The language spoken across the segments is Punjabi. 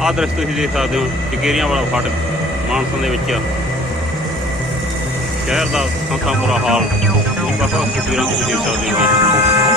ਆਹ ਦ੍ਰਿਸ਼ ਤੁਸੀਂ ਦੇਖ ਸਕਦੇ ਹੋ ਟਿਕੇਰੀਆਂ ਵਾਲਾ ਫਾਟਕ ਮਾਨਸਾ ਦੇ ਵਿੱਚ ਸ਼ਹਿਰ ਦਾ ਸੰਸਾਂ ਬੁਰਾ ਹਾਲ। ਇਹ ਪਾਸਾ ਤਸਵੀਰਾਂ ਤੁਸੀਂ ਦੇਖ ਸਕਦੇ ਹੋ।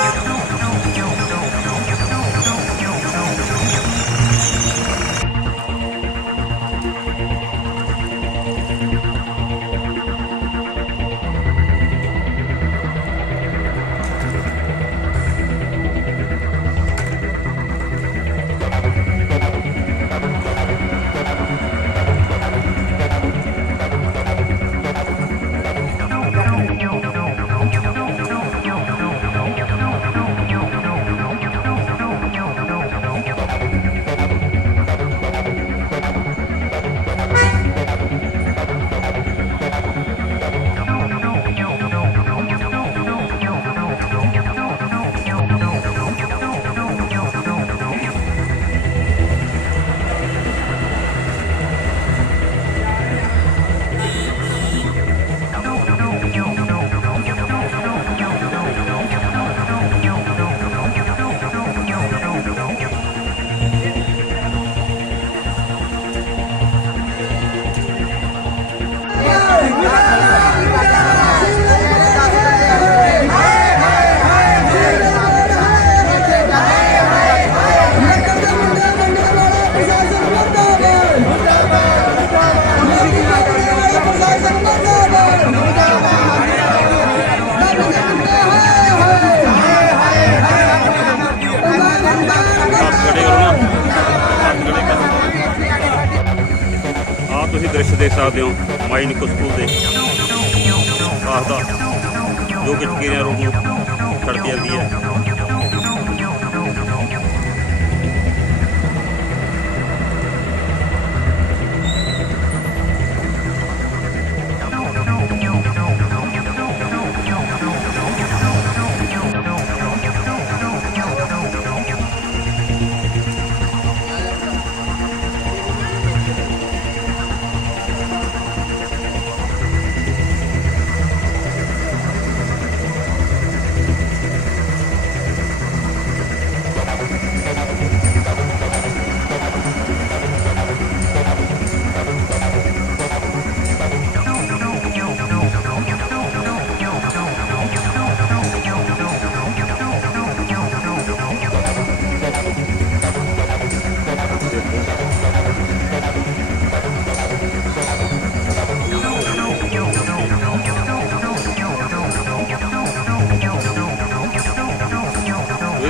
ਛੜਕ ਜਾਂਦੀ ਹੈ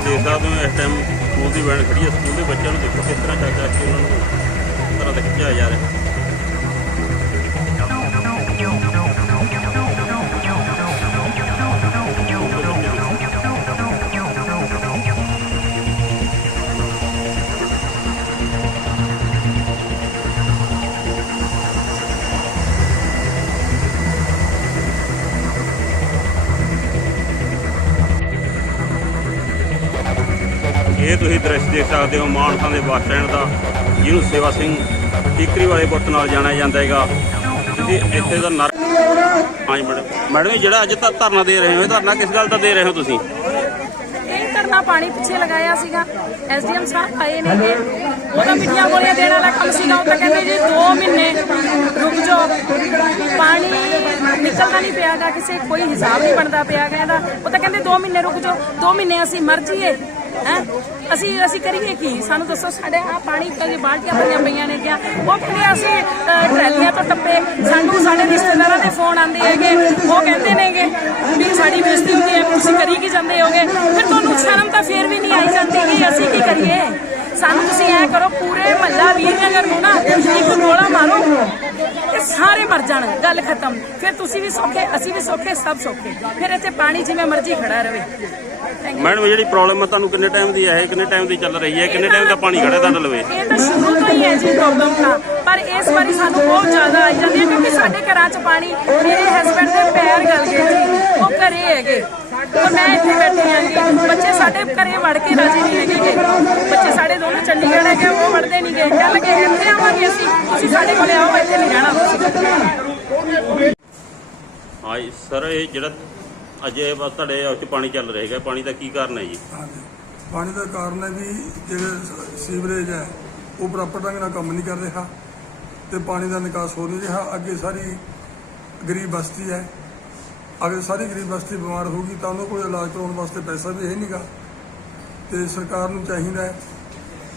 ਦੇਖ ਸਕਦੇ ਹੋ, ਇਸ ਟਾਈਮ ਸਕੂਲ ਦੀ ਵੈਨ ਖੜੀ ਹੈ, ਸਕੂਲ ਦੇ ਬੱਚਿਆਂ ਨੂੰ ਦੇਖੋ ਕਿਸ ਤਰ੍ਹਾਂ ਚੱਕ ਚੱਕ ਉਹਨਾਂ ਨੂੰ ਤਰ੍ਹਾਂ ਦਾ ਖਿੱਚਿਆ ਜਾ ਰਿਹਾ। ਇਹ ਤੁਸੀਂ ਦ੍ਰਿਸ਼ ਦੇਖ ਸਕਦੇ ਹੋ, ਮਾਨਸਾ ਦੇ ਬੱਸ ਸਟੈਂਡ ਦਾ, ਜਿਹਨੂੰ ਸੇਵਾ ਸਿੰਘ ਟਿਕਰੀ ਵਾਲੇ ਪੁੱਤ ਨਾਲ ਜਾਣਿਆ ਜਾਂਦਾ ਹੈਗਾ। ਤੁਸੀਂ ਇੱਥੇ ਦਾ ਨਰ ਹਾਂਜੀ, ਮੈਡਮ। ਮੈਡਮ ਜਿਹੜਾ ਅੱਜ ਤਾਂ ਧਰਨਾ ਦੇ ਰਹੇ ਹੋ ਧਰਨਾ ਕਿਸ ਗੱਲ ਦਾ ਦੇ ਰਹੇ ਹੋ ਤੁਸੀਂ? ਇਹ ਕਰਨਾ ਪਾਣੀ ਪਿੱਛੇ ਲਗਾਇਆ ਸੀਗਾ। ਐਸਡੀਐਮ ਸਾਹਿਬ ਆਏ ਨੇ ਜੀ ਉਹਦਾ ਮਿੱਠੀਆਂ ਗੋਲੀਆਂ ਦੇਣ ਵਾਲਾ ਕੰਮ ਸੀਗਾ। ਉਹ ਤਾਂ ਕਹਿੰਦੇ ਜੀ 2 ਮਹੀਨੇ ਰੁਕ ਜਾਓ। ਪਾਣੀ ਨਿਕਲਦਾ ਨਹੀਂ ਪਿਆਗਾ ਕਿਸੇ ਕੋਈ ਹਿਸਾਬ ਨਹੀਂ ਬਣਦਾ ਪਿਆਗਾ ਇਹਦਾ। ਉਹ ਤਾਂ ਕਹਿੰਦੇ 2 ਮਹੀਨੇ ਰੁਕ ਜਾਓ। 2 ਮਹੀਨੇ ਅਸੀਂ ਮਰ ਜੀਏ ਹੈ? ਅਸੀਂ ਅਸੀਂ ਕਰੀਏ ਕੀ? ਸਾਨੂੰ ਦੱਸੋ ਸਾਡੇ ਆ ਪਾਣੀ ਕਈ ਬਾਲਟੀਆਂ ਭਰੀਆਂ ਪਈਆਂ ਨੇ ਕਿਆ? ਉਹ ਕਹਿੰਦੇ ਅਸੀਂ ਅ, ਟਰਾਲੀਆਂ ਤੋਂ ਟੱਪੇ। ਸਾਨੂੰ ਸਾਡੇ ਰਿਸ਼ਤੇਦਾਰਾਂ ਦੇ ਫੋਨ ਆਉਂਦੇ ਹੈਗੇ। ਉਹ ਕਹਿੰਦੇ ਨੇਗੇ ਵੀ ਸਾਡੀ ਬੇਇੱਜ਼ਤੀ ਹੁੰਦੀ ਹੈ ਤੁਸੀਂ ਕਰੀ ਕੀ ਜਾਂਦੇ ਹੋਗੇ? ਫਿਰ ਤੁਹਾਨੂੰ ਸ਼ਰਮ ਤਾਂ ਫੇਰ ਵੀ ਨਹੀਂ ਆਈ ਜਾਂਦੀ ਕਿ ਅਸੀਂ ਕੀ ਕਰੀਏ? ਸਾਨੂੰ ਤੁਸੀਂ ਐ ਕਰੋ ਪੂਰੇ ਮਹੱਲਾ ਵੀਰ ਨਗਰ ਨੂੰ ਨਾ ਇੱਕ ਗੋਲਾ ਮਾਰੋ ਤੇ ਸਾਰੇ ਮਰ ਜਾਣ ਗੱਲ ਖਤਮ। ਫਿਰ ਤੁਸੀਂ ਵੀ ਸੌਖੇ ਅਸੀਂ ਵੀ ਸੌਖੇ ਸਭ ਸੌਖੇ। ਫਿਰ ਇੱਥੇ ਪਾਣੀ ਜਿਵੇਂ ਮਰਜ਼ੀ ਖੜਾ you. ਮੈਡਮ ਜਿਹੜੀ ਪ੍ਰੋਬਲਮ ਤੁਹਾਨੂੰ ਕਿੰਨੇ ਟਾਈਮ ਦੀ ਹੈ? ਇਹ ਕਿੰਨੇ ਟਾਈਮ ਦੀ ਚੱਲ ਰਹੀ ਹੈ? ਕਿੰਨੇ ਟਾਈਮ ਦਾ ਪਾਣੀ ਖੜਾ ਤੁਹਾਡੇ ਲਵੇ ਇਹ ਤਾਂ ਸ਼ੁਰੂ ਤੋਂ ਹੀ ਹੈ ਜੀ ਪ੍ਰੋਬਲਮ ਤਾਂ। ਪਰ ਇਸ ਵਾਰੀ ਸਾਨੂੰ ਬਹੁਤ ਜ਼ਿਆਦਾ ਆਈ ਜਾਂਦੀ ਹੈ ਕਿਉਂਕਿ ਸਾਡੇ ਘਰਾਂ 'ਚ ਪਾਣੀ ਮੇਰੇ ਹਸਬੰਡ ਦੇ ਪੈਰ ਗਲ ਗਏ ਜੀ। ਉਹ ਘਰੇ ਹੈਗੇ। ਔਰ ਮੈਂ ਇੱਥੇ ਬੈਠੀ ਹਾਂ ਜੀ। ਬੱਚੇ ਸਾਡੇ ਘਰੇ ਵੜ ਕੇ ਰਾਜੀ ਨਹੀਂ ਹੈਗੇ ਗੇ। ਬੱਚੇ ਸਾਡੇ ਦੋਨੋਂ ਚੰਡੀਗੜ੍ਹ ਹੈਗੇ ਉਹ ਵੜਦੇ ਨਹੀਂ ਗਏ ਕਹਿ ਲੱਗੇ ਇੱਥੇ ਆਵਾਂਗੇ ਅਸੀਂ। ਤੁਸੀਂ ਸਾਡੇ ਕੋਲੇ ਆਓ ਇੱਥੇ ਨਹੀਂ ਰਹਿਣਾ ਤੁਸੀਂ। ਹਾਂ ਜੀ ਸਰ ਇਹ ਜਿਹੜਾ ਅੱਜ ਬਸ ਤੁਹਾਡੇ ਉੱਚ ਪਾਣੀ ਚੱਲ ਰਿਹਾ ਹੈਗਾ। ਪਾਣੀ ਦਾ ਕੀ ਕਾਰਨ ਹੈ ਜੀ? ਹਾਂਜੀ। ਪਾਣੀ ਦਾ ਕਾਰਨ ਹੈ ਵੀ ਜਿਹੜੇ ਸੀਵਰੇਜ ਹੈ ਉਹ ਪ੍ਰੋਪਰ ਢੰਗ ਨਾਲ ਕੰਮ ਨਹੀਂ ਕਰ ਰਿਹਾ ਤੇ ਪਾਣੀ ਦਾ ਨਿਕਾਸ ਹੋ ਨਹੀਂ ਰਿਹਾ। ਅੱਗੇ ਸਾਰੀ ਗਰੀਬ ਬਸਤੀ ਹੈ। ਅਗਰ ਸਾਰੀ ਗਰੀਬ ਬਸਤੀ ਬਿਮਾਰ ਹੋਊਗੀ ਤਾਂ ਉਹਨਾਂ ਕੋਲ ਇਲਾਜ ਕਰਾਉਣ ਵਾਸਤੇ ਪੈਸਾ ਵੀ ਹੈ ਨਹੀਂਗਾ ਤੇ ਸਰਕਾਰ ਨੂੰ ਚਾਹੀਦਾ ਹੈ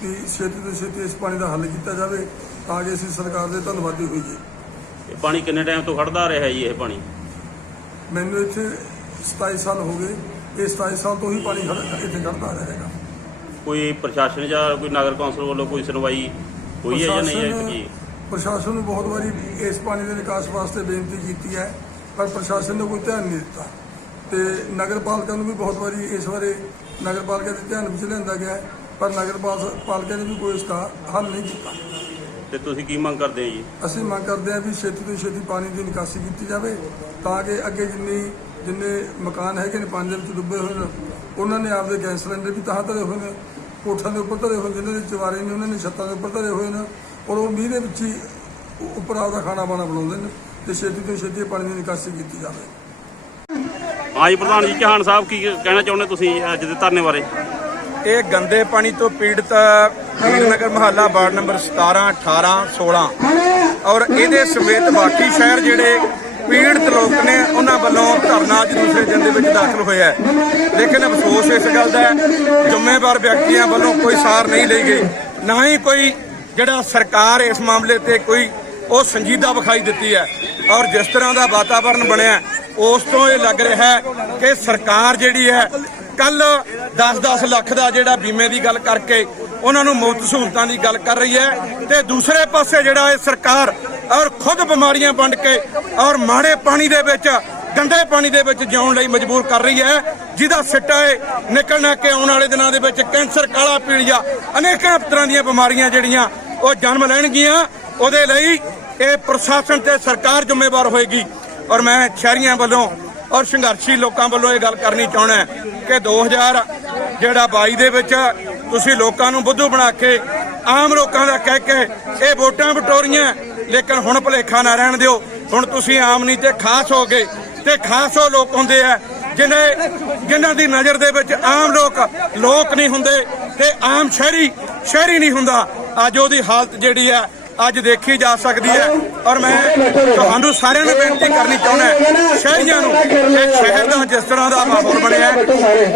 ਕਿ ਛੇਤੀ ਤੋਂ ਛੇਤੀ ਇਸ ਪਾਣੀ ਦਾ ਹੱਲ ਕੀਤਾ ਜਾਵੇ ਤਾਂ ਕਿ ਅਸੀਂ ਸਰਕਾਰ ਦੇ ਧੰਨਵਾਦੀ ਹੋਈਏ। ਇਹ ਪਾਣੀ ਕਿੰਨੇ ਟਾਈਮ ਤੋਂ ਖੜਦਾ ਰਿਹਾ ਜੀ ਇਹ ਪਾਣੀ? ਮੈਨੂੰ ਇੱਥੇ 27 ਸਾਲ ਹੋ ਗਏ। ਇਹ 27 ਸਾਲ ਤੋਂ ਹੀ ਪਾਣੀ ਇੱਥੇ ਖੜਦਾ ਆ ਰਿਹਾ ਹੈਗਾ ਕੋਈ ਪ੍ਰਸ਼ਾਸਨ ਜਾਂ ਕੋਈ ਨਗਰ ਕੌਂਸਲ ਵੱਲੋਂ ਕੋਈ ਸੁਣਵਾਈ ਹੋਈ ਹੈ ਜਾਂ ਨਹੀਂ ਹੈ ਜੀ ਪ੍ਰਸ਼ਾਸਨ ਨੂੰ ਬਹੁਤ ਵਾਰੀ ਇਸ ਪਾਣੀ ਦੇ ਨਿਕਾਸ ਵਾਸਤੇ ਬੇਨਤੀ ਕੀਤੀ ਹੈ। ਪਰ ਪ੍ਰਸ਼ਾਸਨ ਨੇ ਕੋਈ ਧਿਆਨ ਨਹੀਂ ਦਿੱਤਾ। ਤੇ ਨਗਰ ਪਾਲਿਕਾ ਨੂੰ ਵੀ ਬਹੁਤ ਵਾਰੀ ਇਸ ਬਾਰੇ ਨਗਰ ਪਾਲਿਕਾ ਦੇ ਧਿਆਨ ਵਿੱਚ ਲਿਆਂਦਾ ਗਿਆ ਪਰ ਨਗਰ ਪਾਲ- ਪਾਲਿਕਾ ਨੇ ਵੀ ਕੋਈ ਇਸ ਦਾ ਹੱਲ ਨਹੀਂ ਕੀਤਾ। ਤੇ ਤੁਸੀਂ ਕੀ ਮੰਗ ਕਰਦੇ ਹੋ ਜੀ? ਅਸੀਂ ਮੰਗ ਕਰਦੇ ਹਾਂ ਵੀ ਛੇਤੀ ਤੋਂ ਛੇਤੀ ਪਾਣੀ ਦੀ ਨਿਕਾਸੀ ਕੀਤੀ ਜਾਵੇ ਤਾਂ ਕਿ ਅੱਗੇ ਜਿੰਨੀ ਜਿੰਨੇ ਮਕਾਨ ਹੈਗੇ ਨੇ ਪਾਣੀ ਦੇ ਵਿੱਚ ਡੁੱਬੇ ਹੋਏ ਨੇ ਉਹਨਾਂ ਨੇ ਆਪਦੇ ਗੈਸ ਸਿਲੰਡਰ ਵੀ ਤਾਂ ਧਰੇ ਹੋਏ ਨੇ ਕੋਠਾਂ ਦੇ ਉੱਪਰ ਧਰੇ ਹੋਏ ਜਿਨ੍ਹਾਂ ਦੇ ਚਵਾਰੇ ਨੇ ਉਹਨਾਂ ਨੇ ਛੱਤਾਂ ਦੇ ਉੱਪਰ ਧਰੇ ਹੋਏ ਨੇ ਔਰ ਉਹ ਮੀਂਹ ਦੇ ਵਿੱਚ ਹੀ ਉੱਪਰ ਆਪਦਾ ਖਾਣਾ ਬਾਣਾ ਬਣਾਉਂਦੇ ਨੇ। ਤੇ ਛੇਤੀ ਤੋਂ ਛੇਤੀ ਪਾਣੀ ਦੀ ਨਿਕਾਸੀ ਕੀਤੀ ਜਾਵੇ। ਹਾਂ ਜੀ ਪ੍ਰਧਾਨ ਜੀ ਚੌਹਾਨ ਸਾਹਿਬ ਕੀ ਕਹਿਣਾ ਚਾਹੁੰਦੇ ਤੁਸੀਂ ਅੱਜ ਦੇ ਧਰਨੇ ਬਾਰੇ? ਇਹ ਗੰਦੇ ਪਾਣੀ ਤੋਂ ਪੀੜਤ ਵੀਰਨਗਰ ਮਹੱਲਾ ਵਾਰਡ ਨੰਬਰ 17 18 16 ਔਰ ਇਹਦੇ ਸਮੇਤ ਬਾਕੀ ਸ਼ਹਿਰ ਜਿਹੜੇ ਪੀੜਤ ਲੋਕ ਨੇ ਉਹਨਾਂ ਵੱਲੋਂ ਧਰਨਾ ਅੱਜ ਦੂਸਰੇ ਦਿਨ ਦੇ ਵਿੱਚ ਦਾਖਲ ਹੋਇਆ ਹੈ। ਲੇਕਿਨ ਅਫਸੋਸ ਇਸ ਗੱਲ ਦਾ ਹੈ, ਜ਼ਿੰਮੇਵਾਰ ਵਿਅਕਤੀਆਂ ਵੱਲੋਂ ਕੋਈ ਸਾਰ ਨਹੀਂ ਲਈ ਗਈ। ਨਾ ਹੀ ਕੋਈ ਜਿਹੜਾ ਸਰਕਾਰ ਇਸ ਮਾਮਲੇ ਤੇ ਕੋਈ ਉਹ ਸੰਜੀਦਾ ਵਿਖਾਈ ਦਿੱਤੀ ਹੈ। ਔਰ ਜਿਸ ਤਰ੍ਹਾਂ ਦਾ ਵਾਤਾਵਰਣ ਬਣਿਆ, ਉਸ ਤੋਂ ਇਹ ਲੱਗ ਰਿਹਾ ਹੈ ਕਿ ਸਰਕਾਰ ਜਿਹੜੀ ਹੈ ਕੱਲ 10-10 ਲੱਖ ਦਾ ਜਿਹੜਾ ਬੀਮੇ ਦੀ ਗੱਲ ਕਰਕੇ ਉਹਨਾਂ ਨੂੰ ਮੁਫਤ ਸਹੂਲਤਾਂ ਦੀ ਗੱਲ ਕਰ ਰਹੀ ਹੈ ਤੇ ਦੂਸਰੇ ਪਾਸੇ ਜਿਹੜਾ ਇਹ ਸਰਕਾਰ ਔਰ ਖੁਦ ਬਿਮਾਰੀਆਂ ਵੰਡ ਕੇ ਔਰ ਮਾੜੇ ਪਾਣੀ ਦੇ ਵਿੱਚ, ਗੰਦੇ ਪਾਣੀ ਦੇ ਵਿੱਚ ਜਿਉਣ ਲਈ ਮਜਬੂਰ ਕਰ ਰਹੀ ਹੈ। ਜਿਹਦਾ ਸਿੱਟਾ ਹੈ ਨਿਕਲਣਾ ਕਿ ਆਉਣ ਵਾਲੇ ਦਿਨਾਂ ਦੇ ਵਿੱਚ ਕੈਂਸਰ, ਕਾਲਾ ਪੀਲੀਆ, ਅਨੇਕਾਂ ਤਰ੍ਹਾਂ ਦੀਆਂ ਬਿਮਾਰੀਆਂ ਜਿਹੜੀਆਂ ਉਹ ਜਨਮ ਲੈਣਗੀਆਂ, ਉਹਦੇ ਲਈ ਇਹ ਪ੍ਰਸ਼ਾਸਨ ਤੇ ਸਰਕਾਰ ਜ਼ਿੰਮੇਵਾਰ ਹੋਏਗੀ। ਔਰ ਮੈਂ ਸ਼ਹਿਰੀਆਂ ਵੱਲੋਂ ਔਰ ਸੰਘਰਸ਼ੀ ਲੋਕਾਂ ਵੱਲੋਂ ਇਹ ਗੱਲ ਕਰਨੀ ਚਾਹਣਾ ਕਿ 2000 ਜਿਹੜਾ 22 ਦੇ ਵਿੱਚ ਤੁਸੀਂ ਲੋਕਾਂ ਨੂੰ ਬੁੱਧੂ ਬਣਾ ਕੇ ਆਮ ਲੋਕਾਂ ਦਾ ਕਹਿ ਕੇ ਇਹ ਵੋਟਾਂ ਬਟੋਰੀਆਂ ਲੇਕਿਨ ਹੁਣ ਭੁਲੇਖਾ ਨਾ ਰਹਿਣ ਦਿਓ। ਹੁਣ ਤੁਸੀਂ ਆਮ ਨਹੀਂ ਤੇ ਖਾਸ ਹੋ ਗਏ ਤੇ ਖਾਸ ਉਹ ਲੋਕ ਹੁੰਦੇ ਆ ਜਿਹਨੇ ਜਿਨ੍ਹਾਂ ਦੀ ਨਜ਼ਰ ਦੇ ਵਿੱਚ ਆਮ ਲੋਕ ਲੋਕ ਨਹੀਂ ਹੁੰਦੇ ਤੇ ਆਮ ਸ਼ਹਿਰੀ ਸ਼ਹਿਰੀ ਨਹੀਂ ਹੁੰਦਾ। ਅੱਜ ਉਹਦੀ ਹਾਲਤ ਜਿਹੜੀ ਆ ਅੱਜ ਦੇਖੀ ਜਾ ਸਕਦੀ ਹੈ। ਔਰ ਮੈਂ ਤੁਹਾਨੂੰ ਸਾਰਿਆਂ ਨੂੰ ਬੇਨਤੀ ਕਰਨੀ ਚਾਹੁੰਦਾ ਸ਼ਹਿਰੀਆਂ ਨੂੰ ਕਿ ਸ਼ਹਿਰ ਦਾ ਜਿਸ ਤਰ੍ਹਾਂ ਦਾ ਮਾਹੌਲ ਬਣਿਆ ਹੈ,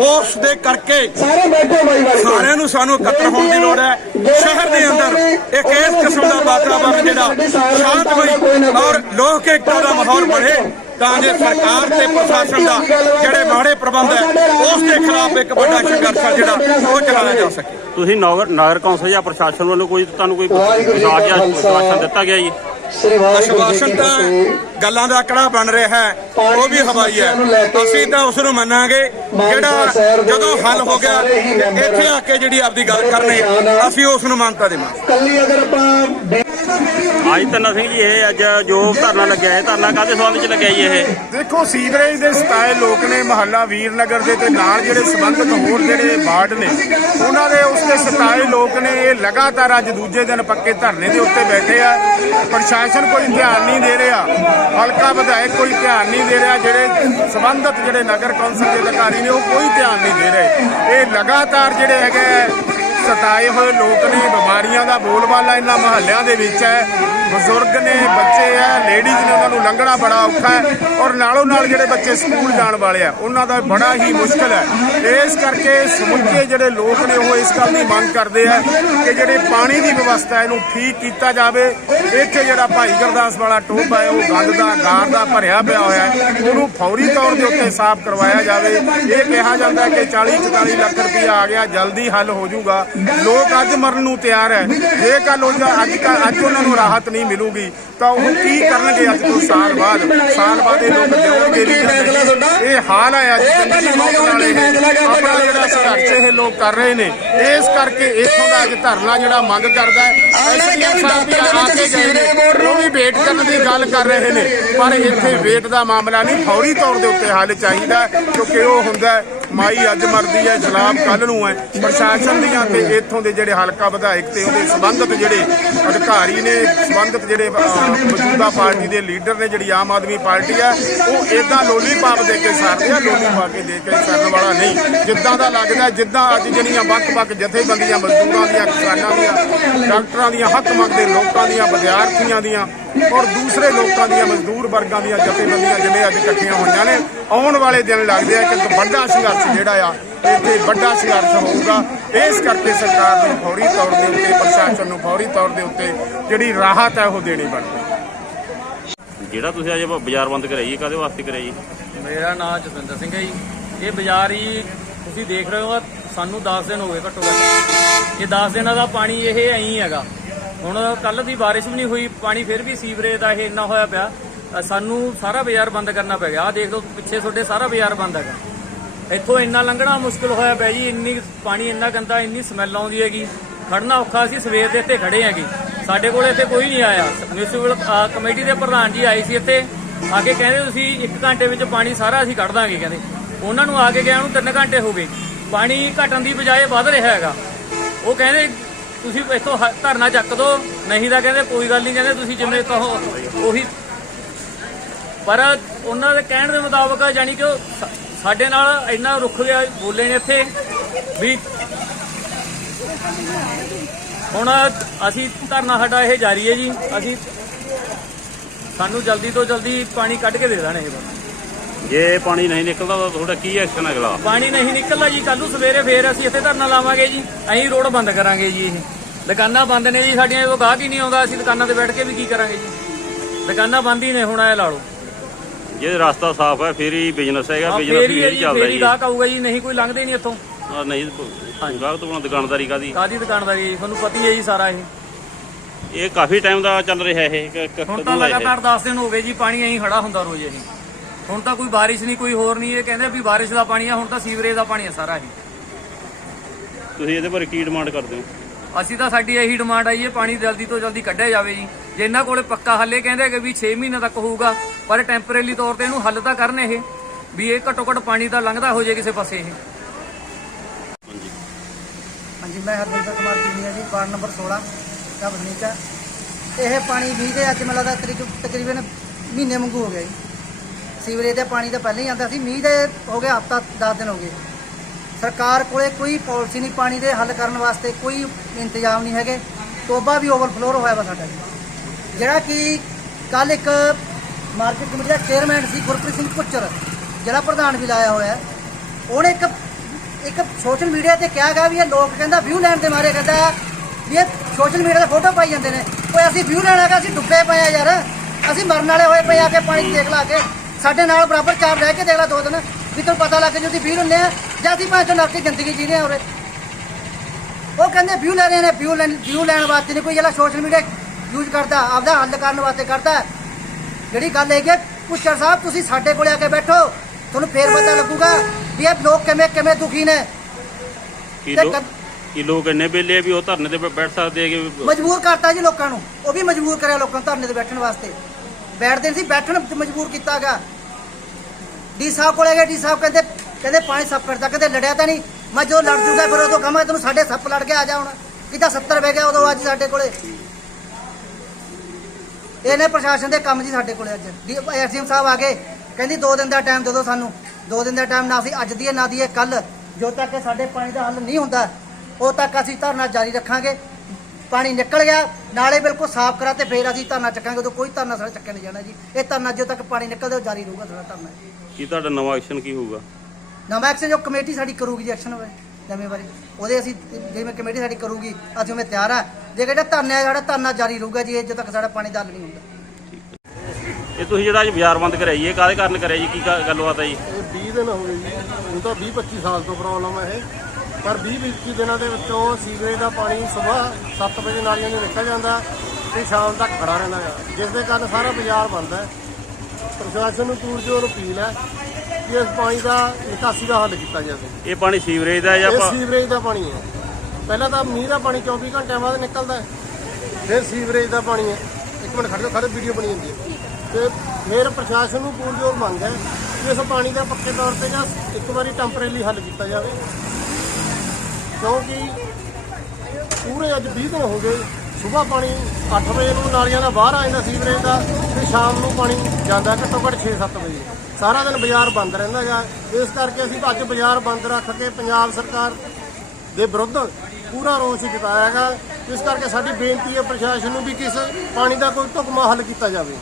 ਉਸ ਦੇ ਕਰਕੇ ਸਾਰਿਆਂ ਨੂੰ ਸਾਨੂੰ ਇਕੱਤਰ ਹੋਣ ਦੀ ਲੋੜ ਹੈ। ਸ਼ਹਿਰ ਦੇ ਅੰਦਰ ਇੱਕ ਇਸ ਕਿਸਮ ਦਾ ਵਾਤਾਵਰਣ ਜਿਹੜਾ ਸ਼ਾਂਤਮਈ ਔਰ ਲੋਕ ਏਕਤਾ ਦਾ ਮਾਹੌਲ ਬਣੇ ਤਾਂ ਜੇ ਸਰਕਾਰ ਤੇ ਪ੍ਰਸ਼ਾਸਨ ਦਾ ਜਿਹੜੇ ਮਾੜੇ ਪ੍ਰਬੰਧ ਹੈ ਉਸ ਦੇ ਖਿਲਾਫ ਇੱਕ ਵੱਡਾ ਸੰਘਰਸ਼ ਹੈ ਜਿਹੜਾ ਉਹ ਚਲਾਇਆ ਜਾ ਸਕੇ। ਤੁਸੀਂ ਨਗਰ ਨਗਰ ਕੌਂਸਲ ਜਾਂ ਪ੍ਰਸ਼ਾਸਨ ਵੱਲੋਂ ਕੋਈ ਤੁਹਾਨੂੰ ਕੋਈ ਵਿਸ਼ਵਾਸ ਜਾਂ ਵਿਸ਼ਵਾਸਨ ਦਿੱਤਾ ਗਿਆ ਜੀ? ਅਸ਼ਵਾਸਨ ਤਾਂ। ਗੱਲਾਂ ਦਾ ਆਕੜਾ ਬਣ ਰਿਹਾ ਹੈ ਉਹ ਵੀ ਹਵਾਈ ਹੈ। ਅਸੀਂ ਤਾਂ ਉਸ ਨੂੰ ਮੰਨਾਂਗੇ ਜਿਹੜਾ ਜਦੋਂ ਹੱਲ ਹੋ ਗਿਆ ਇੱਥੇ ਆ ਕੇ ਜਿਹੜੀ ਆਪਦੀ ਗੱਲ ਕਰਨੀ ਅਸੀਂ ਉਸ ਨੂੰ ਮਾਨਤਾ ਦੇਵਾਂਗੇ। ਕੱਲੀ ਅਗਰ ਆਪਾਂ ਹਾਂਜੀ ਧੰਨਾ ਸਿੰਘ ਜੀ, ਇਹ ਅੱਜ ਜੋ ਧਰਨਾ ਲੱਗਿਆ ਹੈ ਧਰਨਾ ਕਾਹਦੇ ਸੰਬੰਧ ਵਿੱਚ ਲੱਗਿਆ ਜੀ ਇਹ? ਦੇਖੋ, ਸੀਵਰੇਜ ਦੇ ਸਤਾਏ ਲੋਕ ਨੇ ਮਹੱਲਾ ਵੀਰਨਗਰ ਦੇ ਤੇ ਨਾਲ ਜਿਹੜੇ ਸੰਬੰਧਿਤ ਹੋਰ ਜਿਹੜੇ ਵਾਰਡ ਨੇ, ਉਹਨਾਂ ਦੇ ਉਸ ਦੇ ਸਤਾਏ ਲੋਕ ਨੇ, ਇਹ ਲਗਾਤਾਰ ਅੱਜ ਦੂਜੇ ਦਿਨ ਪੱਕੇ ਧਰਨੇ ਦੇ ਉੱਤੇ ਬੈਠੇ ਆ। ਪ੍ਰਸ਼ਾਸਨ ਕੋਈ ਧਿਆਨ ਨਹੀਂ ਦੇ ਰਿਹਾ, ਹਲਕਾ ਵਿਧਾਇਕ ਕੋਈ ਧਿਆਨ ਨਹੀਂ ਦੇ ਰਿਹਾ, ਜਿਹੜੇ ਸੰਬੰਧਿਤ ਜਿਹੜੇ ਨਗਰ ਕੌਂਸਲ ਦੇ ਅਧਿਕਾਰੀ ਨੇ, ਉਹ ਕੋਈ ਧਿਆਨ ਨਹੀਂ ਦੇ ਰਹੇ। ਇਹ ਲਗਾਤਾਰ ਜਿਹੜੇ ਹੈਗੇ ਸਤਾਏ ਹੋਏ ਲੋਕ ਨੇ, ਬਿਮਾਰੀਆਂ ਦਾ ਬੋਲਬਾਲਾ ਇਹਨਾਂ ਮਹੱਲਿਆਂ ਦੇ ਵਿੱਚ ਹੈ। ਬਜ਼ੁਰਗ ਨੇ, ਬੱਚੇ ਆ ਲੇਡੀਜ਼ ਨੇ ਉਹਨਾਂ ਨੂੰ ਲੰਘਣਾ ਬੜਾ ਔਖਾ ਹੈ ਔਰ ਨਾਲੋਂ ਨਾਲ ਜਿਹੜੇ ਬੱਚੇ ਸਕੂਲ ਜਾਣ ਵਾਲੇ ਆ, ਉਹਨਾਂ ਦਾ ਬੜਾ ਹੀ ਮੁਸ਼ਕਲ ਹੈ। ਇਸ ਕਰਕੇ ਸਮੁੱਚੇ ਜਿਹੜੇ ਲੋਕ ਨੇ, ਉਹ ਇਸ ਗੱਲ ਦੀ ਮੰਗ ਕਰਦੇ ਆ ਕਿ ਜਿਹੜੇ ਪਾਣੀ ਦੀ ਵਿਵਸਥਾ ਇਹਨੂੰ ਠੀਕ ਕੀਤਾ ਜਾਵੇ। ਇੱਥੇ ਜਿਹੜਾ ਭਾਈ ਗੁਰਦਾਸ ਵਾਲਾ ਟੋਭਾ ਹੈ, ਉਹ ਗੰਦ ਦਾ, ਗਾਰ ਦਾ ਭਰਿਆ ਪਿਆ ਹੋਇਆ ਹੈ, ਉਹਨੂੰ ਫੌਰੀ ਤੌਰ ਦੇ ਉੱਤੇ ਸਾਫ਼ ਕਰਵਾਇਆ ਜਾਵੇ। ਇਹ ਕਿਹਾ ਜਾਂਦਾ ਕਿ 40 44 ਲੱਖ ਰੁਪਇਆ ਆ ਗਿਆ, ਜਲਦੀ ਹੱਲ ਹੋ ਜਾਊਗਾ। ਲੋਕ ਅੱਜ ਮਰਨ ਨੂੰ ਤਿਆਰ ਹੈ। ਇਹ ਕੱਲ ਅੱਜ ਕੱਲ੍ਹ- ਅੱਜ ਉਹਨਾਂ ਨੂੰ ਰਾਹਤ ਨਹੀਂ ਨਹੀਂ ਮਿਲੂਗੀ ਤਾਂ ਉਹ ਕੀ ਕਰਨਗੇ ਅੱਜ ਤੋਂ ਸਾਲ ਬਾਅਦ? ਸਾਲ ਬਾਅਦ ਇਹ ਲੋਕ ਜਿਉਣਗੇ ਨਹੀਂ ਇਹ ਹਾਲ ਹੈ ਅੱਜ ਆਪਣਾ ਜਿਹੜਾ ਸੰਘਰਸ਼ ਇਹ ਲੋਕ ਕਰ ਰਹੇ ਨੇ। ਇਸ ਕਰਕੇ ਇੱਥੋਂ ਦਾ ਅੱਜ ਧਰਨਾ ਜਿਹੜਾ ਮੰਗ ਕਰਦਾ ਹੈ ਐਸਡੀਐਮ ਸਾਹਿਬ ਵੀ ਆ ਕੇ ਗਏ ਨੇ ਉਹ ਵੀ ਵੇਟ ਕਰਨ ਦੀ ਗੱਲ ਕਰ ਰਹੇ ਨੇ। ਪਰ ਇੱਥੇ ਵੇਟ ਦਾ ਮਾਮਲਾ ਨਹੀਂ ਫੌਰੀ ਤੌਰ ਦੇ ਉੱਤੇ ਹੱਲ ਚਾਹੀਦਾ ਕਿਉਂਕਿ ਉਹ ਹੁੰਦਾ ਮਾਈ ਅੱਜ ਮਰਦੀ ਹੈ ਸਲਾਮ ਕੱਲ ਨੂੰ ਹੈ। ਪ੍ਰਸ਼ਾਸਨ ਦੀਆਂ ਤੇ ਇੱਥੋਂ ਦੇ ਜਿਹੜੇ ਹਲਕਾ ਵਿਧਾਇਕ ਤੇ ਉਹਦੇ ਸੰਬੰਧਿਤ ਜਿਹੜੇ ਅਧਿਕਾਰੀ ਨੇ, ਸੰਬੰਧਿਤ ਜਿਹੜੇ ਮੌਜੂਦਾ ਪਾਰਟੀ ਦੇ ਲੀਡਰ ਨੇ, ਜਿਹੜੀ ਆਮ ਆਦਮੀ ਪਾਰਟੀ ਹੈ, ਉਹ ਇਦਾਂ ਲੋਲੀਪਾਪ ਦੇ ਕੇ ਸਾਰਦੇ ਆ ਲੋਲੀ ਪਾ ਕੇ ਦੇ ਕੇ ਸਾਰਨ ਵਾਲਾ ਨਹੀਂ। ਜਿੱਦਾਂ ਦਾ ਲੱਗਦਾ ਜਿੱਦਾਂ ਅੱਜ ਜਿਹੜੀਆਂ ਵੱਖ-ਵੱਖ ਜਥੇਬੰਦੀਆਂ, ਮਜ਼ਦੂਰਾਂ ਦੀਆਂ, ਕਿਸਾਨਾਂ ਦੀਆਂ, ਡਾਕਟਰਾਂ ਦੀਆਂ ਹੱਕ ਮੰਗਦੇ ਲੋਕਾਂ ਦੀਆਂ, ਵਿਦਿਆਰਥੀਆਂ ਦੀਆਂ ਔਰ ਦੂਸਰੇ ਲੋਕਾਂ ਦੀਆਂ ਮਜ਼ਦੂਰ ਵਰਗਾਂ ਦੀਆਂ ਜਥੇਬੰਦੀਆਂ ਜਿਵੇਂ ਅੱਜ ਇਕੱਠੀਆਂ ਹੋਈਆਂ ਨੇ ਆਉਣ ਵਾਲੇ ਦਿਨ ਲੱਗਦੇ ਆ ਕਿ ਇੱਕ ਵੱਡਾ ਸੰਘਰਸ਼ ਜਿਹੜਾ ਆ ਇੱਥੇ ਵੱਡਾ ਸੰਘਰਸ਼ ਹੋਊਗਾ। ਇਸ ਕਰਕੇ ਸਰਕਾਰ ਨੂੰ ਫੌਰੀ ਤੌਰ ਦੇ ਉੱਤੇ ਪ੍ਰਸ਼ਾਸਨ ਨੂੰ ਫੌਰੀ ਤੌਰ ਦੇ ਉੱਤੇ ਜਿਹੜੀ ਰਾਹਤ ਹੈ ਉਹ ਦੇਣੀ ਬਣਦੀ ਜਿਹੜਾ ਤੁਸੀਂ ਅੱਜ ਬਾਜ਼ਾਰ ਬੰਦ ਕਰਾਈ ਕਾਦੇ ਵਾਸਤੇ ਕਰਾਈ? ਜੀ ਮੇਰਾ ਨਾਮ ਜਤਿੰਦਰ ਸਿੰਘ ਹੈ ਜੀ। ਇਹ ਬਾਜ਼ਾਰ ਹੀ ਤੁਸੀਂ ਦੇਖ ਰਹੇ ਹੋ ਸਾਨੂੰ 10 ਦਿਨ ਹੋ ਗਏ ਘੱਟੋ ਘੱਟ। ਇਹ 10 ਦਿਨਾਂ ਦਾ ਪਾਣੀ ਇਹ ਐਂ ਹੀ ਹੈਗਾ। ਹੁਣ ਕੱਲ ਦੀ ਬਾਰਿਸ਼ ਵੀ ਨਹੀਂ ਹੋਈ, ਪਾਣੀ ਫਿਰ ਵੀ ਸੀਵਰੇਜ ਦਾ ਇਹ ਇੰਨਾ ਹੋਇਆ ਪਿਆ। ਸਾਨੂੰ ਸਾਰਾ ਬਾਜ਼ਾਰ ਬੰਦ ਕਰਨਾ ਪੈ ਗਿਆ। ਆਹ ਦੇਖ ਲਓ, ਪਿੱਛੇ ਤੁਹਾਡੇ ਸਾਰਾ ਬਾਜ਼ਾਰ ਬੰਦ ਹੈਗਾ। ਇੱਥੋਂ ਇੰਨਾ ਲੰਘਣਾ ਮੁਸ਼ਕਲ ਹੋਇਆ ਪਿਆ ਜੀ, ਇੰਨੀ ਪਾਣੀ ਇੰਨਾ ਗੰਦਾ, ਇੰਨੀ ਸਮੈਲ ਆਉਂਦੀ ਹੈਗੀ। ਖੜਨਾ ਔਖਾ ਸੀ, ਸਵੇਰ ਦੇ ਇੱਥੇ ਖੜੇ ਹੈਗੇ। ਸਾਡੇ ਕੋਲ ਇੱਥੇ ਕੋਈ ਨਹੀਂ ਆਇਆ। ਮਿਊਨਿਸਪਲ ਕਮੇਟੀ ਦੇ ਪ੍ਰਧਾਨ ਜੀ ਆਏ ਸੀ ਇੱਥੇ। ਆ ਕੇ ਕਹਿੰਦੇ, ਤੁਸੀਂ 1 ਘੰਟੇ ਵਿੱਚ ਪਾਣੀ ਸਾਰਾ ਅਸੀਂ ਕੱਢ ਦਾਂਗੇ, ਕਹਿੰਦੇ। ਉਹਨਾਂ ਨੂੰ ਆ ਕੇ ਗਿਆ ਨੂੰ 3 ਘੰਟੇ ਹੋ ਗਏ। ਪਾਣੀ ਘਟਣ ਦੀ ਬਜਾਏ ਵੱਧ ਰਿਹਾ ਹੈਗਾ। ਉਹ ਕਹਿੰਦੇ ਤੁਸੀਂ ਇੱਥੋਂ ਹ- ਧਰਨਾ ਚੱਕ ਦੋ। ਨਹੀਂ ਤਾਂ ਕਹਿੰਦੇ ਕੋਈ ਗੱਲ ਨਹੀਂ, ਕਹਿੰਦੇ ਤੁਸੀਂ ਜਿਵੇਂ ਕਹੋ, ਉਹੀ। ਪਰ ਉਹਨਾਂ ਦੇ ਕਹਿਣ ਦੇ ਮੁਤਾਬਕ ਜਾਨੀ ਕਿ ਉਹ ਸਾ- ਸਾਡੇ ਨਾਲ ਇੰਨਾ ਰੁੱਖ ਗਿਆ, ਬੋਲੇ ਨੇ ਇੱਥੇ, ਵੀ ਹੁਣ ਅਸੀਂ ਧਰਨਾ ਸਾਡਾ ਇਹ ਜਾਰੀ ਹੈ ਜੀ, ਅਸੀਂ ਸਾਨੂੰ ਜਲਦੀ ਤੋਂ ਜਲਦੀ ਪਾਣੀ ਕੱਢ ਕੇ ਦੇ ਦੇਣ ਇਹ ਬਸ ਜੇ ਪਾਣੀ ਨਹੀਂ ਨਿਕਲਦਾ ਤਾਂ ਤੁਹਾਡਾ ਕੀ ਐਕਸ਼ਨ ਅਗਲਾ? ਪਾਣੀ ਨਹੀਂ ਨਿਕਲਦਾ ਜੀ ਕੱਲ ਨੂੰ ਸਵੇਰੇ ਫੇਰ ਅਸੀਂ ਇੱਥੇ ਧਰਨਾ ਲਾਵਾਂਗੇ ਜੀ। ਅਸੀਂ ਰੋਡ ਬੰਦ ਕਰਾਂਗੇ ਜੀ ਇਹ। ਦੁਕਾਨਾਂ ਬੰਦ ਨੇ ਜੀ ਸਾਡੀਆਂ ਜਦੋਂ ਗਾਹਕ ਹੀ ਨਹੀਂ ਆਉਂਦਾ ਅਸੀਂ ਦੁਕਾਨਾਂ ਤੇ ਬੈਠ ਕੇ ਵੀ ਕੀ ਕਰਾਂਗੇ ਜੀ। ਦੁਕਾਨਾਂ ਬੰਦ ਹੀ ਨੇ ਹੁਣ ਇਹ ਲਾ ਲਓ। ਜੇ ਰਸਤਾ ਸਾਫ਼ ਹੈ ਫਿਰ ਹੀ ਬਿਜ਼ਨਸ ਹੈਗਾ ਬਿਜ਼ਨਸ ਫੇਰ ਹੀ ਚੱਲਦਾ ਫੇਰ ਹੀ ਜੀ। ਗਾਹਕ ਆਊਗਾ ਜੀ ਨਹੀਂ ਕੋਈ ਲੰਘਦੇ ਨਹੀਂ ਇੱਥੋਂ। ਆਹ ਨਹੀਂ ਗਾਹਕ ਤੋਂ ਬਿਨਾਂ ਦੁਕਾਨਦਾਰੀ ਕਾਦੀ ਕਾਦੀ ਦੁਕਾਨਦਾਰੀ? ਤੁਹਾਨੂੰ ਪਤਾ ਹੀ ਹੈ ਜੀ ਸਾਰਾ ਇਹ। ਇਹ ਕਾਫੀ ਟਾਈਮ ਦਾ ਚੱਲ ਰਿਹਾ ਇਹ ਹੁਣ ਤਾਂ? ਲਗਾਤਾਰ 10 ਦਿਨ ਹੋ ਗਏ ਜੀ ਪਾਣੀ ਐਂ ਖੜਾ ਹੁੰਦਾ ਰੋਜ਼ ਇਹ। ਹੁਣ ਤਾਂ ਕੋਈ ਬਾਰਿਸ਼ ਨਹੀਂ ਕੋਈ ਹੋਰ ਨਹੀਂ ਇਹ ਕਹਿੰਦੇ ਵੀ ਬਾਰਿਸ਼ ਦਾ ਪਾਣੀ ਆ ਹੁਣ ਤਾਂ ਸੀਵਰੇਜ ਦਾ ਪਾਣੀ ਆ ਸਾਰਾ ਇਹ ਤੁਸੀਂ ਇਹਦੇ ਬਾਰੇ ਕੀ ਡਿਮਾਂਡ ਕਰਦੇ ਹੋ? ਅਸੀਂ ਤਾਂ ਸਾਡੀ ਇਹੀ ਡਿਮਾਂਡ ਆਈ ਹੈ ਪਾਣੀ ਜਲਦੀ ਤੋਂ ਜਲਦੀ ਕੱਢਿਆ ਜਾਵੇ ਜੀ। ਜੇ ਇਹਨਾਂ ਕੋਲੇ ਪੱਕਾ ਹੱਲੇ ਕਹਿੰਦੇ ਕਿ ਵੀ 6 ਮਹੀਨੇ ਤੱਕ ਹੋਊਗਾ ਪਰ ਟੈਂਪਰੇਰੀ ਤੌਰ ਤੇ ਇਹਨੂੰ ਹੱਲ ਤਾਂ ਕਰਨ ਇਹ ਵੀ ਇਹ ਘੱਟੋ ਘੱਟ ਪਾਣੀ ਦਾ ਲੰਘਦਾ ਹੋ ਜੇ ਕਿਸੇ ਪਾਸੇ ਇਹ। ਹਾਂਜੀ। ਮੈਂ ਹਰਵਿੰਦਰ ਕੁਮਾਰ ਜੀਨੀਆ ਜੀ ਵਾਰਡ ਨੰਬਰ 16 ਦਾ ਵਸਨੀਕ ਹੈ ਇਹ ਪਾਣੀ ਵੀ ਦੇ ਅੱਜ ਮੈਨੂੰ ਲੱਗਦਾ ਤਕਰੀਬ- ਤਕਰੀਬਨ ਮਹੀਨੇ ਵਾਂਗੂ ਹੋ ਗਿਆ ਜੀ। ਸੀਵਰੇਜ ਦੇ ਪਾਣੀ ਤਾਂ ਪਹਿਲਾਂ ਹੀ ਆਉਂਦਾ ਸੀ, ਮੀਂਹ ਦੇ ਹੋ ਗਿਆ ਹਫਤਾ 10 ਦਿਨ ਹੋ ਗਏ। ਸਰਕਾਰ ਕੋਲੇ ਕੋਈ ਪਾਲਿਸੀ ਨਹੀਂ, ਪਾਣੀ ਦੇ ਹੱਲ ਕਰਨ ਵਾਸਤੇ ਕੋਈ ਇੰਤਜ਼ਾਮ ਨਹੀਂ ਹੈਗੇ। ਟੋਬਾ ਵੀ ਓਵਰਫਲੋਰ ਹੋਇਆ ਵਾ ਸਾਡਾ ਜਿਹੜਾ ਕਿ ਕੱਲ ਇੱਕ ਮਾਰਕੀਟ ਕਮੇਟੀ ਦਾ ਚੇਅਰਮੈਨ ਸੀ, ਗੁਰਪ੍ਰੀਤ ਸਿੰਘ ਪੁੱਚਰ, ਜਿਹੜਾ ਪ੍ਰਧਾਨ ਵੀ ਲਾਇਆ ਹੋਇਆ। ਉਹਨੇ ਇੱਕ ਇੱਕ ਸੋਸ਼ਲ ਮੀਡੀਆ ਤੇ ਕਿਹਾ ਗਿਆ ਵੀ ਇਹ ਲੋਕ ਕਹਿੰਦਾ ਵਿਊ ਲੈਣ ਦੇ ਮਾਰੇ ਕਹਿੰਦਾ ਵੀ ਇਹ ਸੋਸ਼ਲ ਮੀਡੀਆ ਤੇ ਫੋਟੋ ਪਾਈ ਜਾਂਦੇ ਨੇ। ਓਏ ਅਸੀਂ ਵਿਊ ਲੈਣਾ ਹੈਗਾ ਅਸੀਂ ਡੁੱਬੇ ਪਏ ਆ ਯਾਰ। ਅਸੀਂ ਮਰਨ ਵਾਲੇ ਹੋਏ ਪਏ ਆ ਕੇ ਪਾਣੀ ਦੇਖ ਲਾ ਕੇ। ਸਾਡੇ ਨਾਲ ਬਰਾਬਰ ਚਾਰ ਰਹਿ ਕੇ ਦੇਖ ਲਾ ਦੋ ਦਿਨ ਵੀ ਤੁਹਾਨੂੰ ਪਤਾ ਲੱਗ ਜੇ ਅਸੀਂ ਵੀਰ ਹੁੰਨੇ ਆ ਜਾਂ ਅਸੀਂ ਭਾਂ ਚੋਂ ਨਰਕ ਦੀ ਜ਼ਿੰਦਗੀ ਜੀ ਰਹੇ ਆ ਉਰੇ। ਉਹ ਕਹਿੰਦੇ ਵਿਊ ਲੈ ਰਹੇ ਨੇ ਵਿਊ ਲੈਣ ਵਿਊ ਲੈਣ ਵਾਸਤੇ ਨਹੀਂ ਕੋਈ ਜਿਹੜਾ ਸੋਸ਼ਲ ਮੀਡੀਆ ਯੂਜ਼ ਕਰਦਾ ਆਪਦਾ ਹੱਲ ਕਰਨ ਵਾਸਤੇ ਕਰਦਾ। ਜਿਹੜੀ ਗੱਲ ਹੈਗੀ ਪੁੱਛਰ ਸਾਹਿਬ ਤੁਸੀਂ ਸਾਡੇ ਕੋਲੇ ਆ ਕੇ ਬੈਠੋ ਤੁਹਾਨੂੰ ਫੇਰ ਪਤਾ ਲੱਗੂਗਾ ਵੀ ਇਹ ਲੋਕ ਕਿਵੇਂ ਕਿਵੇਂ ਦੁਖੀ ਨੇ। ਕੀ ਲੋਕ ਇੰਨੇ ਬੇਲੇ ਵੀ ਉਹ ਧਰਨੇ ਤੇ ਬੈਠ ਸਕਦੇ ਹੈਗੇ ਮਜਬੂਰ ਕਰਤਾ ਜੀ ਲੋਕਾਂ ਨੂੰ ਉਹ ਵੀ ਮਜਬੂਰ ਕਰਿਆ ਲੋਕਾਂ ਨੂੰ ਧਰਨੇ ਤੇ ਬੈਠਣ ਵਾਸਤੇ। ਬੈਠਦੇ ਨਹੀਂ ਸੀ, ਬੈਠਣ ਮਜਬੂਰ ਕੀਤਾ ਗਿਆ। ਡੀ ਸਾਹਿਬ ਕੋਲੇ ਗਏ ਡੀ ਸਾਹਿਬ ਕਹਿੰਦੇ ਕਹਿੰਦੇ ਪਾਣੀ ਸੱਪ ਕਰਦਾ ਕਹਿੰਦੇ ਲੜਿਆ ਤਾਂ ਨਹੀਂ। ਮੈਂ ਜਦੋਂ ਲੜ ਜੂਗਾ ਫਿਰ ਉਦੋਂ ਕਹਾਂਗਾ ਤੈਨੂੰ ਸਾਡੇ ਸੱਪ ਲੜ ਕੇ ਆ ਜਾ ਹੁਣ। ਕਿਤਾ 70 ਵਹਿ ਗਿਆ ਉਦੋਂ ਅੱਜ ਸਾਡੇ ਕੋਲੇ? ਇਹਨੇ ਪ੍ਰਸ਼ਾਸਨ ਦੇ ਕੰਮ ਜੀ ਸਾਡੇ ਕੋਲੇ ਅੱਜ। ਐਸਡੀਐਮ ਸਾਹਿਬ ਆ ਗਏ, ਕਹਿੰਦੀ 2 ਦਿਨ ਦਾ ਟਾਈਮ ਦੇ ਦਿਓ ਸਾਨੂੰ। 2 ਦਿਨ ਦਾ ਟਾਈਮ ਨਾ ਅਸੀਂ ਅੱਜ ਦੀਏ ਨਾ ਦੀਏ ਕੱਲ ਜੋ ਤੱਕ ਸਾਡੇ ਪਾਣੀ ਦਾ ਹੱਲ ਨਹੀਂ ਹੁੰਦਾ, ਉਦੋਂ ਤੱਕ ਅਸੀਂ ਧਰਨਾ ਜਾਰੀ ਰੱਖਾਂਗੇ। ਪਾਣੀ ਨਿਕਲ ਗਿਆ ਨਾਲੇ ਬਿਲਕੁਲ ਸਾਫ਼ ਕਰਾ ਤੇ ਫੇਰ ਅਸੀਂ ਧਰਨਾ ਚੱਕਾਂਗੇ ਉਦੋਂ ਕੋਈ ਧਰਨਾ ਸਾਡਾ ਚੱਕਿਆ ਨਹੀਂ ਜਾਣਾ ਜੀ। ਇਹ ਧਰਨਾ ਜਦੋਂ ਤੱਕ ਪਾਣੀ ਨਿਕਲਦਾ ਉਹ ਜਾਰੀ ਰਹੂਗਾ ਸਾਡਾ ਧਰਨਾ ਕੀ ਤੁਹਾਡਾ ਨਵਾਂ ਐਕਸ਼ਨ ਕੀ ਹੋਊਗਾ? ਨਵਾਂ ਐਕਸ਼ਨ ਜੋ ਕਮੇਟੀ ਸਾਡੀ ਕਰੂਗੀ ਜੀ ਐਕਸ਼ਨ ਨਵੇਂ ਬਾਰੇ। ਉਹਦੇ ਅਸੀਂ ਜਿਵੇਂ ਕਮੇਟੀ ਸਾਡੀ ਕਰੂਗੀ ਅਸੀਂ ਉਵੇਂ ਤਿਆਰ ਆ। ਜੇ ਕਿਹੜਾ ਧਰਨਾ ਸਾਡਾ ਧਰਨਾ ਜਾਰੀ ਰਹੂਗਾ ਜੀ ਇਹ ਜਦੋਂ ਤੱਕ ਸਾਡਾ ਪਾਣੀ ਦਾ ਹੱਲ ਨਹੀਂ ਹੁੰਦਾ। ਇਹ ਤੁਸੀਂ ਜਿਹੜਾ ਅੱਜ ਬਾਜ਼ਾਰ ਬੰਦ ਕਰਾਈ ਇਹ ਕਾਹਦੇ ਕਾਰਨ ਕਰਿਆ ਜੀ? ਕੀ ਗੱਲਬਾਤ ਹੈ ਜੀ? ਇਹ 20 ਦਿਨ ਹੋ ਗਏ ਜੀ ਹੁਣ ਤਾਂ 20 25 ਸਾਲ ਤੋਂ ਪ੍ਰੋਬਲਮ ਹੈ ਇਹ। ਪਰ 20 25 ਦਿਨਾਂ ਦੇ ਵਿੱਚੋਂ ਸੀਵਰੇਜ ਦਾ ਪਾਣੀ ਸਵੇਰ 7 ਵਜੇ ਨਾਲੀਆਂ 'ਚੋਂ ਨਿਕਲ ਜਾਂਦਾ ਤੇ ਸ਼ਾਮ ਤੱਕ ਖੜਾ ਰਹਿੰਦਾ ਹੈ ਜਿਸ ਦੇ ਕਾਰਨ ਸਾਰਾ ਬਾਜ਼ਾਰ ਬੰਦ ਹੈ। ਪ੍ਰਸ਼ਾਸਨ ਨੂੰ ਪੂਰਜੋਰ ਅਪੀਲ ਹੈ ਕਿ ਇਸ ਪਾਣੀ ਦਾ ਨਿਕਾਸੀ ਦਾ ਹੱਲ ਕੀਤਾ ਜਾਵੇ। ਇਹ ਪਾਣੀ ਸੀਵਰੇਜ ਦਾ ਜਾਂ ਇਹ ਸੀਵਰੇਜ ਦਾ ਪਾਣੀ ਹੈ। ਪਹਿਲਾਂ ਤਾਂ ਮੀਂਹ ਦਾ ਪਾਣੀ 24 ਘੰਟਿਆਂ ਬਾਅਦ ਨਿਕਲਦਾ ਹੈ। ਫਿਰ ਸੀਵਰੇਜ ਦਾ ਪਾਣੀ ਹੈ। ਇੱਕ ਮਿੰਟ ਖੜ੍ਹ ਜਾਓ ਖੜੇ ਵੀਡੀਓ ਬਣੀ ਜਾਂਦੀ ਹੈ। ਤੇ ਫਿਰ ਪ੍ਰਸ਼ਾਸਨ ਨੂੰ ਪੂਰਜੋਰ ਮੰਗ ਹੈ ਕਿ ਇਸ ਪਾਣੀ ਦਾ ਪੱਕੇ ਤੌਰ ਤੇ ਜਾਂ ਇੱਕ ਵਾਰੀ ਟੈਂਪਰੇਰੀ ਹੱਲ ਕੀਤਾ ਜਾਵੇ। ਕਿਉਂਕਿ ਪੂਰੇ ਅੱਜ 20 ਦਿਨ ਹੋ ਗਏ ਸਵੇਰ ਪਾਣੀ 8 ਵਜੇ ਨੂੰ ਨਾਲੀਆਂ ਦਾ ਬਾਹਰ ਆ ਜਾਂਦਾ ਸੀਵਰੇਜ ਦਾ ਤੇ ਸ਼ਾਮ ਨੂੰ ਪਾਣੀ ਜਾਂਦਾ ਘੱਟੋ ਘੱਟ 6-7 ਵਜੇ। ਸਾਰਾ ਦਿਨ ਬਾਜ਼ਾਰ ਬੰਦ ਰਹਿੰਦਾ ਹੈਗਾ ਇਸ ਕਰਕੇ ਅਸੀਂ ਅੱਜ ਬਾਜ਼ਾਰ ਬੰਦ ਰੱਖ ਕੇ ਪੰਜਾਬ ਸਰਕਾਰ ਦੇ ਵਿਰੁੱਧ ਪੂਰਾ ਰੋਸ ਜਤਾਇਆ ਹੈਗਾ ਇਸ ਕਰਕੇ ਸਾਡੀ ਬੇਨਤੀ ਹੈ ਪ੍ਰਸ਼ਾਸਨ ਨੂੰ ਵੀ ਕਿਸ ਪਾਣੀ ਦਾ ਕੋਈ ਢੁਕਮਾ ਹੱਲ ਕੀਤਾ ਜਾਵੇ।